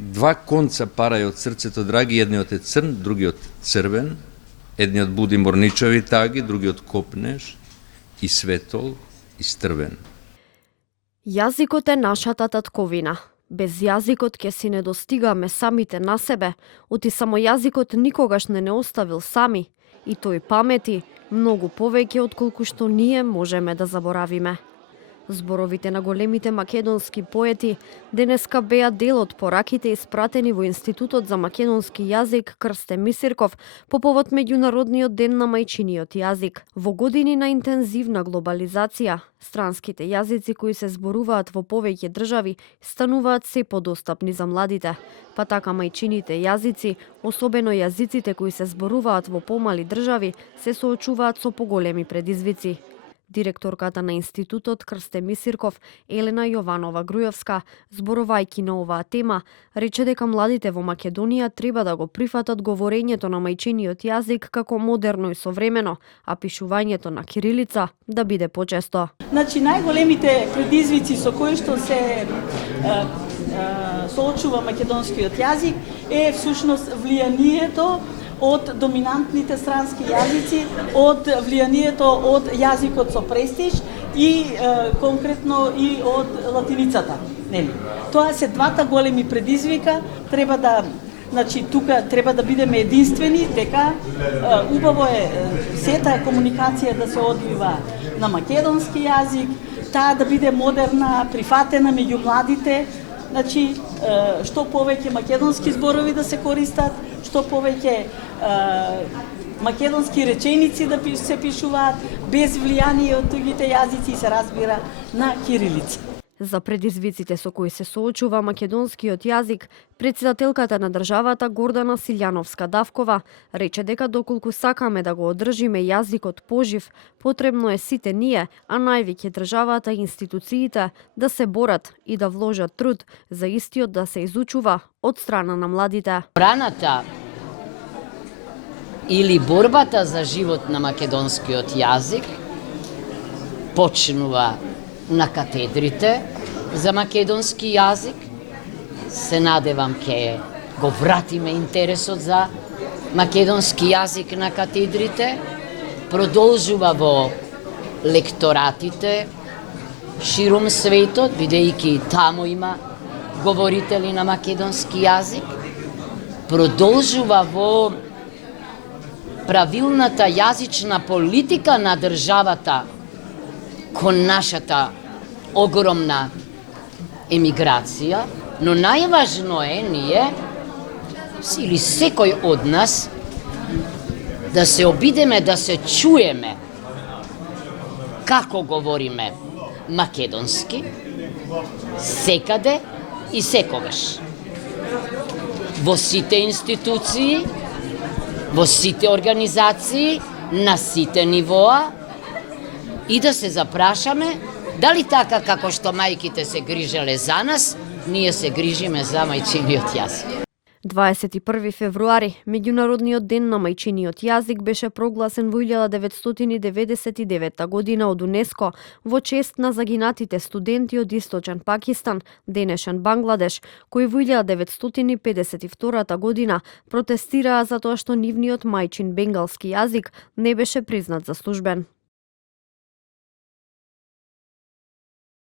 Два конца парај од срцето, драги, едниот е црн, другиот црвен, едниот буди морничави таги, другиот копнеш, и светол, и стрвен. Јазикот е нашата татковина. Без јазикот ќе си не достигаме самите на себе, оти само јазикот никогаш не оставил сами, и тој памети многу повеќе отколку што ние можеме да заборавиме. Зборовите на големите македонски поети денеска беа дел од пораките испратени во Институтот за македонски јазик Крсте Мисирков по повод Меѓународниот ден на мајчиниот јазик. Во години на интензивна глобализација, странските јазици кои се зборуваат во повеќе држави стануваат се подостапни за младите. Па така мајчините јазици, особено јазиците кои се зборуваат во помали држави, се соочуваат со поголеми предизвици. Директорката на Институтот Крсте Мисирков, Елена Јованова Грујовска, зборувајќи на оваа тема, рече дека младите во Македонија треба да го прифатат говорењето на мајчиниот јазик како модерно и современо, а пишувањето на кирилица да биде почесто. Значи, најголемите предизвици со кои што се соочува македонскиот јазик е всушност влијанието од доминантните странски јазици, од влијанието од јазикот со престиж и конкретно и од латиницата. Нели? Тоа се двата големи предизвика, треба да тука треба да бидеме единствени, дека убаво е сета комуникација да се одвива на македонски јазик, таа да биде модерна, прифатена меѓу младите. Значи, што повеќе македонски зборови да се користат, што повеќе македонски реченици да се пишуваат без влијание од другите јазици и се разбира на кирилица. За предизвиците со кои се соочува македонскиот јазик, претседателката на државата Гордана Силјановска-Давкова рече дека доколку сакаме да го одржиме јазикот пожив, потребно е сите ние, а највеќе државата и институциите, да се борат и да вложат труд за истиот да се изучува од страна на младите. Браната или борбата за живот на македонскиот јазик почнува на катедрите за македонски јазик. Се надевам ке го вратиме интересот за македонски јазик на катедрите. Продолжува во лекторатите широм светот, бидејќи таму има говорители на македонски јазик. Продолжува во правилната јазична политика на државата кон нашата огромна емиграција, но најважно е ние, или секој од нас, да се обидеме да се чуеме како говориме македонски, секаде и секогаш. Во сите институции, во сите организации, на сите нивоа, и да се запрашаме дали така како што мајките се грижеле за нас, ние се грижиме за мајчиниот јазик. 21 февруари, Меѓународниот ден на мајчиниот јазик беше прогласен во 1999 година од УНЕСКО во чест на загинатите студенти од Источен Пакистан, денешен Бангладеш, кои во 1952 година протестираа за тоа што нивниот мајчин бенгалски јазик не беше признат за службен.